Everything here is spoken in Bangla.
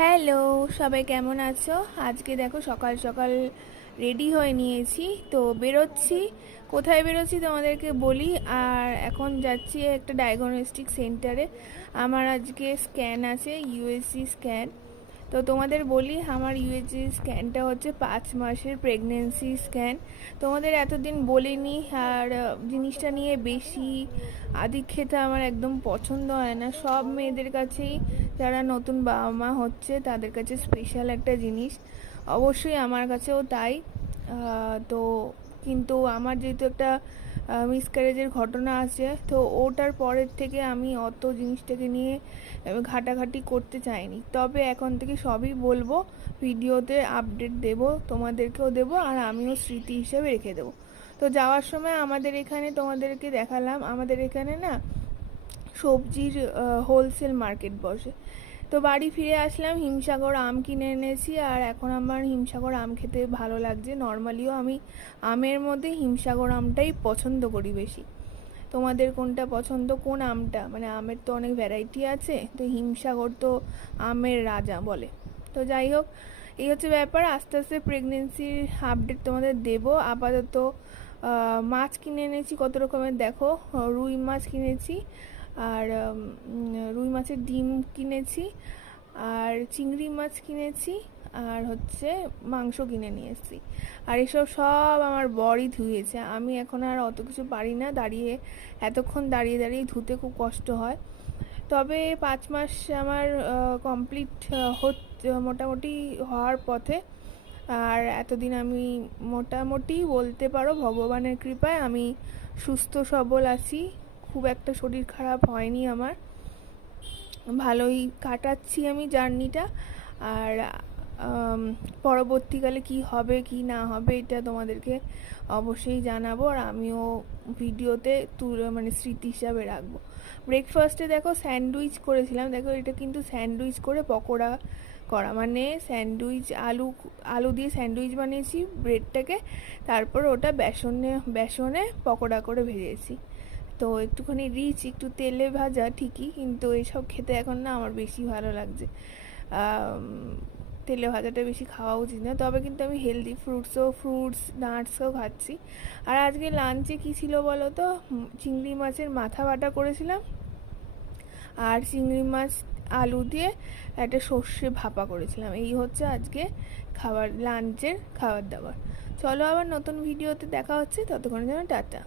হ্যালো, সবাই কেমন আছো? আজকে দেখো সকাল সকাল রেডি হয়ে নিয়েছি, তো বেরোচ্ছি। কোথায় বেরোচ্ছি তোমাদেরকে বলি। আর এখন যাচ্ছি একটা ডায়াগনস্টিক সেন্টারে। আমার আজকে স্ক্যান আছে, ইউএসজি স্ক্যান। তো তোমাদের বলি, আমার ইউএসজি স্ক্যানটা হচ্ছে 5 মাসের প্রেগনেন্সি স্ক্যান। তোমাদের এতদিন বলিনি। আর জিনিসটা নিয়ে বেশি আদিক্ষেতা আমার একদম পছন্দ হয় না। সব মেয়েদের কাছেই, যারা নতুন বাবা মা হচ্ছে তাদের কাছে স্পেশাল একটা জিনিস, অবশ্যই আমার কাছেও তাই। তো কিন্তু আমার যেহেতু একটা মিসক্যারেজের ঘটনা আছে, তো ওটার পরের থেকে আমি অত জিনিসটাকে নিয়ে ঘাটাঘাটি করতে চাইনি। তবে এখন থেকে সবই বলবো, ভিডিওতে আপডেট দেব, তোমাদেরকেও দেব, আর আমিও স্মৃতি হিসেবে রেখে দেবো। তো যাওয়ার সময় আমাদের এখানে তোমাদেরকে দেখালাম, আমাদের এখানে না সবজির হোলসেল মার্কেট বসে। তো বাড়ি ফিরে আসলাম, হিমসাগর আম কিনে এনেছি। আর এখন আমার হিমসাগর আম খেতে ভালো লাগছে। নর্মালিও আমি আমের মধ্যে হিমসাগর আমটাই পছন্দ করি বেশি। তোমাদের কোনটা পছন্দ, কোন আমটা? মানে আমের তো অনেক ভ্যারাইটি আছে, তো হিমসাগর তো আমের রাজা বলে। তো যাই হোক, এই হচ্ছে ব্যাপার। আস্তে আস্তে প্রেগনেন্সির আপডেট তোমাদের দেব। আপাতত মাছ কিনে এনেছি কত রকমের, দেখো। রুই মাছ কিনেছি, আর রুই মাছের ডিম কিনেছি, আর চিংড়ি মাছ কিনেছি, আর হচ্ছে মাংস কিনে নিয়ে এসেছি। আর এসব সব আমার বরই ধুয়েছে। আমি এখন আর অত কিছু পারি না, দাঁড়িয়ে এতক্ষণ দাঁড়িয়ে দাঁড়িয়ে ধুতে খুব কষ্ট হয়। তবে 5 মাস আমার কমপ্লিট হচ্ছে, মোটামুটি হওয়ার পথে। আর এতদিন আমি মোটামুটি বলতে পারো ভগবানের কৃপায় আমি সুস্থ সবল আছি। খুব একটা শরীর খারাপ হয়নি আমার, ভালোই কাটাচ্ছি আমি জার্নিটা। আর পরবর্তীকালে কি হবে কি না হবে এটা তোমাদেরকে অবশ্যই জানাবো, আর আমিও ভিডিওতে তুলে মানে স্মৃতি হিসাবে রাখবো। ব্রেকফাস্টে দেখো স্যান্ডউইচ করেছিলাম। দেখো, এটা কিন্তু স্যান্ডউইচ করে পকোড়া করা, মানে স্যান্ডউইচ আলু দিয়ে স্যান্ডউইচ বানিয়েছি ব্রেডটাকে, তারপর ওটা বেসনে পকোড়া করে ভেজেছি। তো একটুখানি রিচ, একটু তেলে ভাজা ঠিকই, কিন্তু এইসব খেতে এখন না আমার বেশি ভালো লাগছে। তেলে ভাজাটা বেশি খাওয়া উচিত না, তবে কিন্তু আমি হেলদি ফ্রুটস নাটসও খাচ্ছি। আর আজকে লাঞ্চে কী ছিল বলো তো? চিংড়ি মাছের মাথা বাটা করেছিলাম, আর চিংড়ি মাছ আলু দিয়ে একটা সর্ষে ভাপা করেছিলাম। এই হচ্ছে আজকে লাঞ্চের খাবার দাবার। চলো, আবার নতুন ভিডিওতে দেখা হচ্ছে, ততক্ষণের জন্য টাটা।